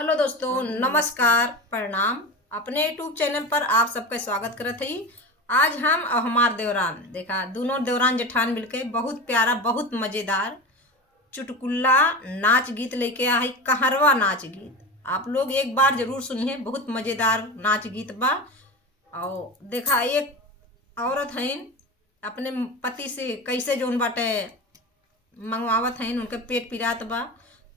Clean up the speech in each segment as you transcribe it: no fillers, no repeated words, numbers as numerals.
Hello दोस्तों, नमस्कार, प्रणाम। अपने यूट्यूब चैनल पर आप सबका स्वागत करत हई। आज हम और हमार देवरान देखा दोनों देवरान जेठान मिलके बहुत प्यारा बहुत मज़ेदार चुटकुल्ला नाच गीत लेके आई। कहरवा नाच गीत आप लोग एक बार जरूर सुनिए, बहुत मज़ेदार नाच गीत बा। और देखा एक औरत हईन अपने पति से कैसे जोन बाटे मंगवावत हईन, उनके पेट पिरात बा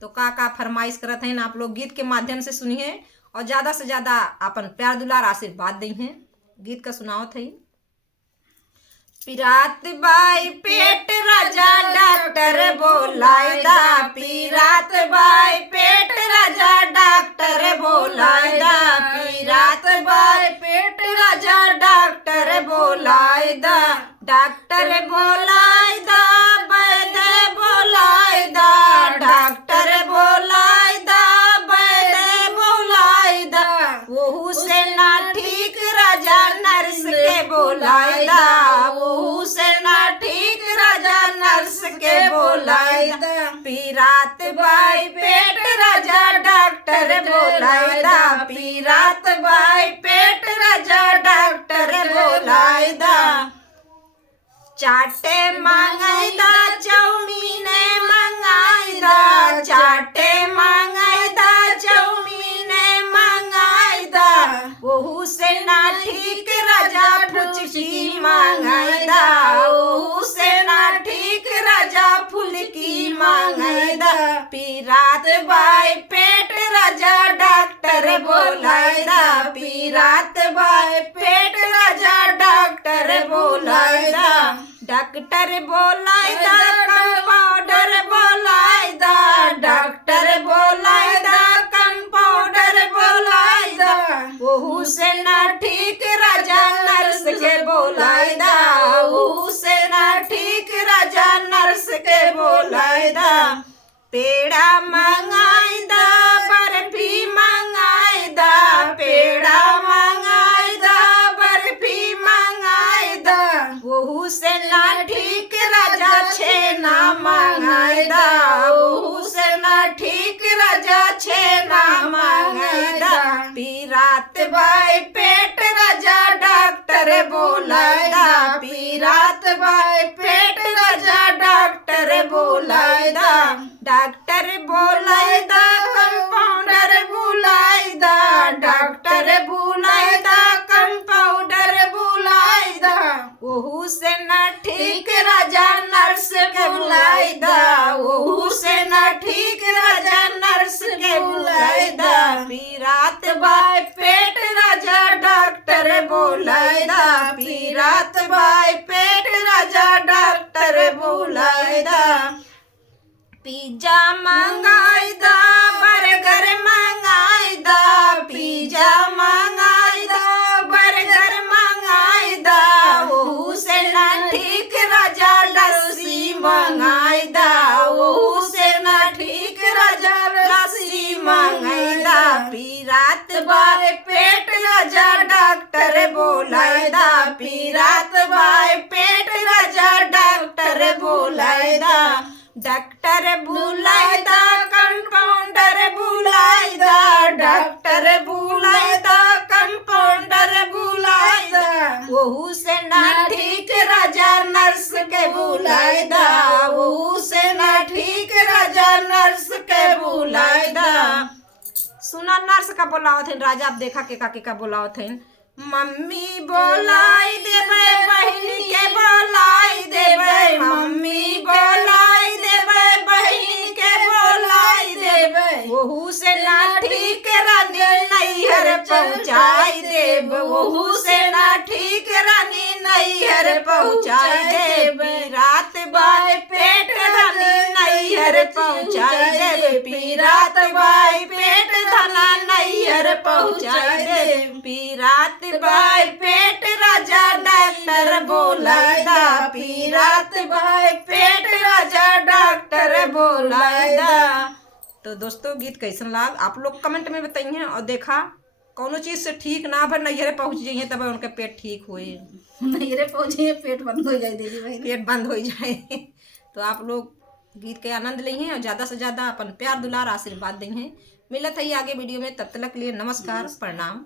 तो का फरमाइश करत हईन। आप लोग गीत के माध्यम से सुनिए और ज़्यादा से ज़्यादा अपन प्यार दुलार आशीर्वाद दी हैं। गीत का सुनावत हई। पिरात बाई पेट राजा डॉक्टर बोलाय दा, पिरात बाई पेट राजा डॉक्टर बोलाय दा, पिरात बाई पेट राजा डॉक्टर बोलाय दा, डॉक्टर बोलाय दा, वैद्य बोलाय दा, डॉक्टर बोलाय दा, वैद्य बोलाय दा, वहू से ना ठीक राजा नर्स के बोलाय दा, वहू से ना ठीक राजा नर्स के बोलाय दा, पिरात बाई पेट राजा डॉक्टर बोलाय दा, पिरात बाई पेट राजा डॉक्टर बोलाय दा, चाटे मांगाई दा चाउमीन मंगाई दा, चाटे मांगाई दा चाउमीन मंगाई दा, वहू से ना ठीक राजा फुचकी मंगाई दा, वहू से ना ठीक राजा फुलकी मंगाई दा, पिरात बाई पेट राजा डॉक्टर बोलाय दा, पिरात बाई पेट राजा डॉक्टर बोलाय दा, डॉक्टर बोलाय दा, कंपाउंडर बोलाय दा, डॉक्टर बोलाय दा, कंपाउंडर बोलाय दा, वहू से ना ठीक राजा नर्स के बोलाय दा, वहू से ना ठीक राजा नर्स के बोलाय दा, पेड़ा मंगाई दा, बर्फी मंगाई दा, पेड़ा मंगाई दा, बर्फी मंगाई दा, वहू से ना ठीक राजा छेना मंगाई दा, वहू से ना ठीक राजा छेना मंगाई दा, पिरात बाई पेट राजा डॉक्टर बोलाय दा, पिरात बाई पेट राजा डॉक्टर बोलाय दा, डॉक्टर बोलाय दा, कंपाउंडर बोलाय दा, डॉक्टर बोलाय दा, कंपाउंडर बोलाय दा, वहू से ना ठीक राजा नर्स के बोलाय दा, वहू से ना ठीक राजा नर्स के बोलाय दा, पिरात बाई पेट राजा डॉक्टर बोलाय दा, पिरात बाई पेट राजा डॉक्टर बोलाय दा, पिज्जा मंगाई दा, बर्गर मंगाई दा, पिज्जा मंगाई दा, बर्गर मंगाई दा, वहू से ना ठीक राजा लस्सी मंगाई दा, वहू से ना ठीक राजा लस्सी मंगाई दा, पिरात बाई पेट राजा डॉक्टर बोलाय दा, पिरात बाई पेट राजा डॉक्टर बोलाय दा, डॉक्टर बुलाय दा, कंपाउंडर बुलाय दा, डॉक्टर बुलाय दा, कंपाउंडर बुलाय दा, वहू से ना ठीक राजा नर्स के बुलाय दा, वहू से ना ठीक राजा नर्स के बुलाय दा। सुना नर्स का बोलावत है राजा। आप देखा के का बोलावत है। मम्मी बोलाई देवे, बहन के बोलाई देवे, मम्मी बोलाई देवे, बहन के बोलाई देवे, वहू से ना ठीक रानी नैहर पहुँचाई देव, वहू से ना ठीक रानी नैहर पहुँचाई देव, पिरात बाई पेट रानी नैहर पहुँचाई देव, पिरात बाई पेट धना नैहर पहुँचाई देव, पिरात बाई पेट राजा डॉक्टर बोलाय दा, पिरात बाई पेट राजा डॉक्टर बोलाय दा। तो दोस्तों गीत कैसन लाग आप लोग कमेंट में बताइए। और देखा कौनो चीज से ठीक ना भर नैहरे पहुँच जाइए तब उनके पेट ठीक होए, नैहरे पहुँचे पेट बंद हो जाए दीदी भाई, पेट बंद हो जाए। तो आप लोग गीत के आनंद लें और ज़्यादा से ज़्यादा अपन प्यार दुलार आशीर्वाद दें। मिलत है आगे वीडियो में, तब तक के लिए नमस्कार प्रणाम।